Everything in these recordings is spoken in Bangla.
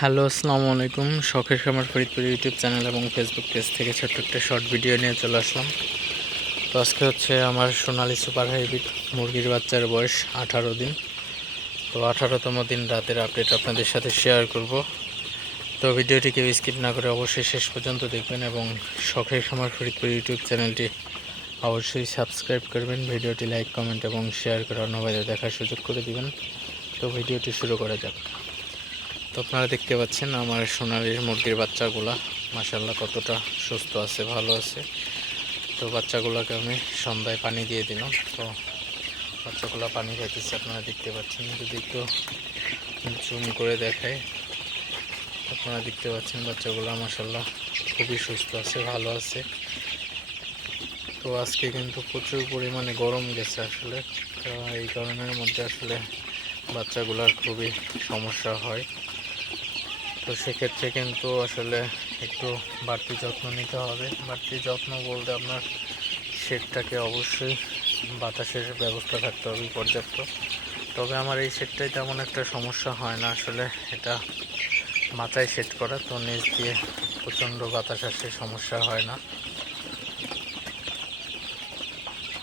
হ্যালো, আসসালামু আলাইকুম। শখের খামার ফরিদপুর ইউটিউব চ্যানেল এবং ফেসবুক পেজ থেকে ছোট্ট একটা শর্ট ভিডিও নিয়ে চলে আসলাম। তো আজকে হচ্ছে আমার সোনালি সুপার হাইব্রিড মুরগির বাচ্চার বয়স আঠারো দিন। তো আঠারোতম দিন রাতের আপডেট আপনাদের সাথে শেয়ার করব। তো ভিডিওটি কেউ স্কিপ না করে অবশ্যই শেষ পর্যন্ত দেখবেন এবং শখের খামার ফরিদপুর ইউটিউব চ্যানেলটি অবশ্যই সাবস্ক্রাইব করবেন। ভিডিওটি লাইক কমেন্ট এবং শেয়ার করে অন্য বাইরে দেখার সুযোগ করে দিবেন। তো ভিডিওটি শুরু করা যাক। তো আপনারা দেখতে পাচ্ছেন আমার সোনালির মুরগির বাচ্চাগুলা। মাসাল্লাহ কতটা সুস্থ আছে, ভালো আছে। তো বাচ্চাগুলোকে আমি সন্ধ্যায় পানি দিয়ে দিলাম। তো বাচ্চাগুলো পানি খাইতেছে, আপনারা দেখতে পাচ্ছেন। যদি একটু জুম করে দেখায় আপনারা দেখতে পাচ্ছেন বাচ্চাগুলো মাসাল্লাহ খুবই সুস্থ আছে, ভালো আছে। তো আজকে কিন্তু প্রচুর পরিমাণে গরম গেছে আসলে। তো এই গরমের মধ্যে আসলে বাচ্চাগুলোর খুবই সমস্যা হয়। তো সেক্ষেত্রে কিন্তু আসলে একটু বাড়তি যত্ন নিতে হবে। বাড়তি যত্ন বলতে আপনার শেডটাকে অবশ্যই বাতাসের ব্যবস্থা থাকতে হবে পর্যাপ্ত। তবে আমার এই শেডটাই তেমন একটা সমস্যা হয় না আসলে, এটা মাথায় সেট করা, তো নিচ দিয়ে প্রচণ্ড বাতাস আসে, সমস্যা হয় না।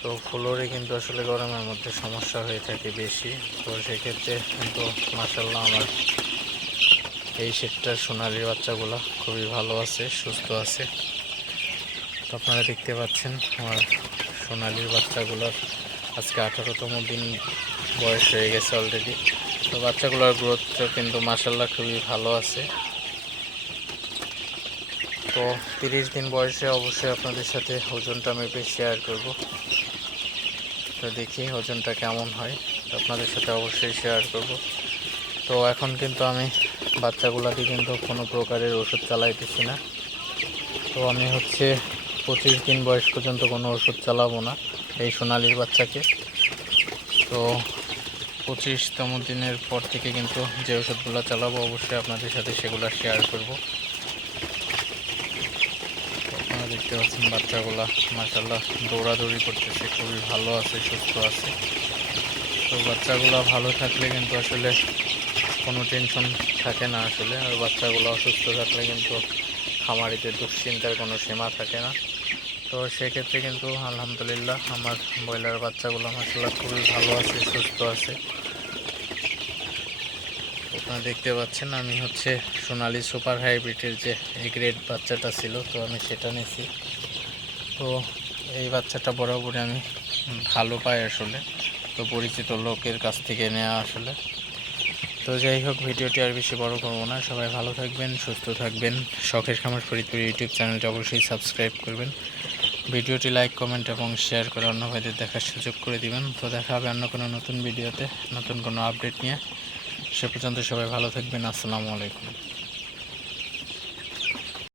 তো ফ্লোরে কিন্তু আসলে গরমের মধ্যে সমস্যা হয়ে থাকে বেশি, তো সেক্ষেত্রে কিন্তু মাসাল্লাহ আমার এই সেটটার সোনালি বাচ্চাগুলো খুবই ভালো আছে, সুস্থ আছে। তো আপনারা দেখতে পাচ্ছেন আমার সোনালির বাচ্চাগুলোর আজকে আঠারোতম দিন বয়স হয়ে গেছে অলরেডি তো বাচ্চাগুলোর গ্রোথটা কিন্তু মাসাল্লাহ খুবই ভালো আছে। তো তিরিশ দিন বয়সে অবশ্যই আপনাদের সাথে ওজনটা আমি মেপে শেয়ার করব। তো দেখি ওজনটা কেমন হয়, তো আপনাদের সাথে অবশ্যই শেয়ার করব। তো এখন কিন্তু আমি বাচ্চাগুলোকে কিন্তু কোনো প্রকারের ওষুধ চালাইতেছি না। তো আমি হচ্ছে পঁচিশ দিন বয়স পর্যন্ত কোনো ওষুধ চালাবো না এই সোনালির বাচ্চাকে। তো পঁচিশতম দিনের পর থেকে কিন্তু যে ওষুধগুলো চালাবো অবশ্যই আপনাদের সাথে সেগুলো শেয়ার করব। আপনারা দেখতে পাচ্ছেন বাচ্চাগুলা মাসাল্লাহ দৌড়াদৌড়ি করতেছে, খুবই ভালো আছে, সুস্থ আছে। তো বাচ্চাগুলো ভালো থাকলে কিন্তু আসলে টেনশন থাকে না আসলে। আর বাচ্চাগুলো অসুস্থ থাকলে কিন্তু খামারিতে দুশ্চিন্তার কোনো সীমা থাকে না। তো সেক্ষেত্রে কিন্তু আলহামদুলিল্লাহ আমার ব্রয়লার বাচ্চাগুলো মাসাল্লাহ খুবই ভালো আছে, সুস্থ আছে। আপনারা দেখতে পাচ্ছেন আমি হচ্ছে সোনালি সুপার হাইব্রিডের যে এ গ্রেড বাচ্চাটা ছিল, তো আমি সেটা নিয়েছি। তো এই বাচ্চাটা বরাবরই আমি ভালো পাই আসলে। তো পরিচিত লোকের কাছ থেকে নেওয়া আসলে। তো যাই হোক, ভিডিওটি আর বেশি বড় করব না। সবাই ভালো থাকবেন, সুস্থ থাকবেন। শখের খামার ফরিদপুর ইউটিউব চ্যানেলটি অবশ্যই সাবস্ক্রাইব করবেন। ভিডিওটি লাইক, কমেন্ট এবং শেয়ার করে অন্য ভাইদের দেখার সুযোগ করে দিবেন। তো দেখা হবে অন্য কোনো নতুন ভিডিওতে, নতুন কোনো আপডেট নিয়ে। সে পর্যন্ত সবাই ভালো থাকবেন। আসসালামু আলাইকুম।